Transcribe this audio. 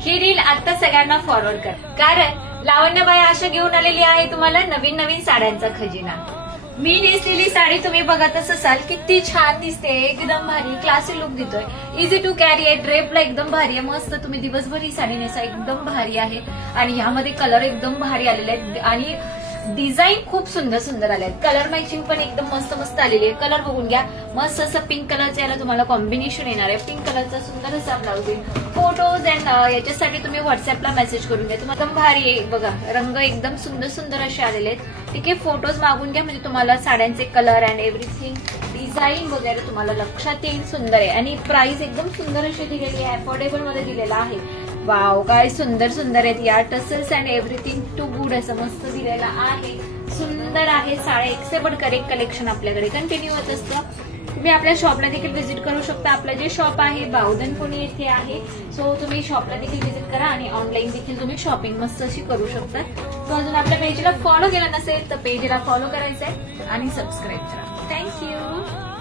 ही reel आता सगळ्यांना forward कर, कारण लावण्यबाई आशा घेऊन आलेली आहे तुम्हाला नवीन नवीन साड्यांचा खजिना. मी नेसलेली साडी तुम्ही बघतच असाल, किती छान दिसते, एकदम भारी क्लासी लुक देतोय, इझी टू कॅरी आहे, ड्रेपला एकदम भारी आहे, मस्त तुम्ही दिवसभर ही साडी नेसा, एकदम भारी आहे. आणि ह्यामध्ये कलर एकदम भारी आलेले आहेत आणि डिझाईन खूप सुंदर सुंदर आले आहेत. कलर मॅचिंग पण एकदम मस्त मस्त आलेली आहे. कलर बघून घ्या, मस्त असं पिंक कलरचं याला तुम्हाला कॉम्बिनेशन येणार आहे. पिंक कलरचा सुंदर असा ब्लाउज येईल. फोटोज अँड याच्यासाठी तुम्ही व्हॉट्सअपला मेसेज करून घ्या. तुम्हाला एकदम भारी आहे बघा, रंग एकदम सुंदर सुंदर असे आलेले आहेत. ठीक आहे, फोटोज मागून घ्या, म्हणजे तुम्हाला साड्यांचे कलर अँड एव्हरीथिंग डिझाईन वगैरे तुम्हाला लक्षात येईल. सुंदर आहे आणि प्राइस एकदम सुंदर अशी दिलेली आहे, अफोर्डेबल मध्ये दिलेला आहे. वाव, काय सुंदर सुंदर आहेत या tassels and everything too good असं मस्त दिलेला आहे. सुंदर आहे साड्या, एक से बढ़कर एक कलेक्शन आपल्याकडे कंटिन्यू होत असतं. तुम्ही आपल्या शॉपला देखील व्हिजिट करू शकता. आपलं जे शॉप आहे बावधन पुणे येथे आहे. सो तुम्ही शॉपला देखील व्हिजिट करा आणि ऑनलाईन देखील तुम्ही शॉपिंग मस्त अशी करू शकता. तो अजून आपल्या पेजला फॉलो केला नसेल तर पेजला फॉलो करायचंय आणि सबस्क्राईब करा. थँक्यू.